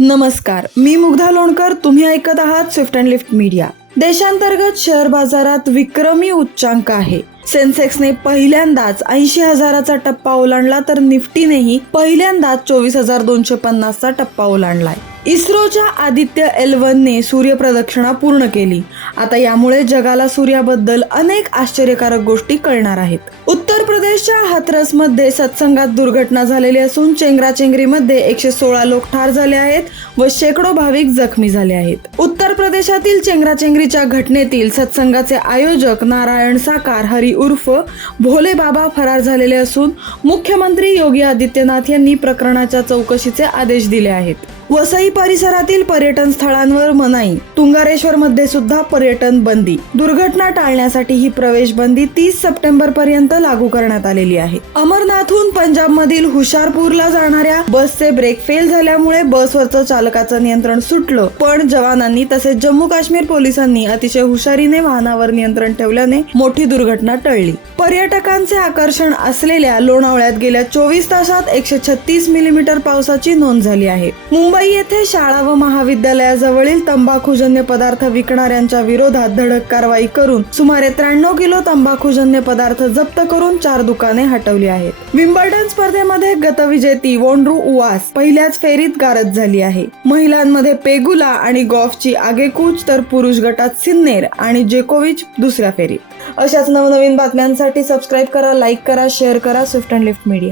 नमस्कार, मी मुग्धा लोणकर. तुम्ही ऐकत आहात स्विफ्ट अँड लिफ्ट मीडिया. देशांतर्गत शेअर बाजारात विक्रमी उच्चांक आहे. सेन्सेक्सने पहिल्यांदाच 80,000चा टप्पा ओलांडला तर निफ्टीनेही पहिल्यांदाच 24,250चा टप्पा ओलांडलाय. इस्रोच्या आदित्य L1ने सूर्यप्रदक्षिणा पूर्ण केली. आता यामुळे जगाला सूर्याबद्दल अनेक आश्चर्यकारक गोष्टी कळणार आहेत. उत्तर प्रदेशच्या हाथरसमध्ये सत्संगात दुर्घटना झालेली असून चेंगराचेंगरीमध्ये 116 लोक ठार झाले आहेत व शेकडो भाविक जखमी झाले आहेत. उत्तर प्रदेशातील चेंगराचेंगरीच्या घटनेतील सत्संगाचे आयोजक नारायण साकार हरी उर्फ भोले बाबा फरार झालेले असून मुख्यमंत्री योगी आदित्यनाथ यांनी प्रकरणाच्या चौकशीचे आदेश दिले आहेत. वसई परिसरातील पर्यटन स्थळांवर मनाई. तुंगारेश्वर मध्ये सुद्धा पर्यटन बंदी. दुर्घटना टाळण्यासाठी ही प्रवेश बंदी 30 सप्टेंबर पर्यंत लागू करण्यात आलेली आहे. अमरनाथहून पंजाब मधील हुशारपूरला जाणाऱ्या बसचे ब्रेक फेल झाल्यामुळे बसवरचं चालकाचं नियंत्रण सुटलं, पण जवानांनी तसेच जम्मू काश्मीर पोलिसांनी अतिशय हुशारीने वाहनावर नियंत्रण ठेवल्याने मोठी दुर्घटना टळली. पर्यटकांचे आकर्षण असलेल्या लोणावळ्यात गेल्या 24 तासात 136 मिलीमीटर पावसाची नोंद झाली आहे. मुंबई येथे शाळा व महाविद्यालयाजवळील तंबाखूजन्य पदार्थ विकणाऱ्यांच्या विरोधात धडक कारवाई करून सुमारे 93 किलो तंबाखूजन्य पदार्थ जप्त करून 4 दुकाने हटवली आहेत. विम्बल्डन स्पर्धेमध्ये गतविजेती वोंड्रू उवास पहिल्याच फेरीत गारद झाली आहे. महिलांमध्ये पेगुला आणि गॉफची आगेकूच तर पुरुष गटात सिन्नेर आणि जोकोविच दुसऱ्या फेरीत. अशाच नवनवीन बातम्यांसाठी सबस्क्राईब करा, लाईक करा, शेअर करा स्विफ्ट अँड लिफ्ट मीडिया.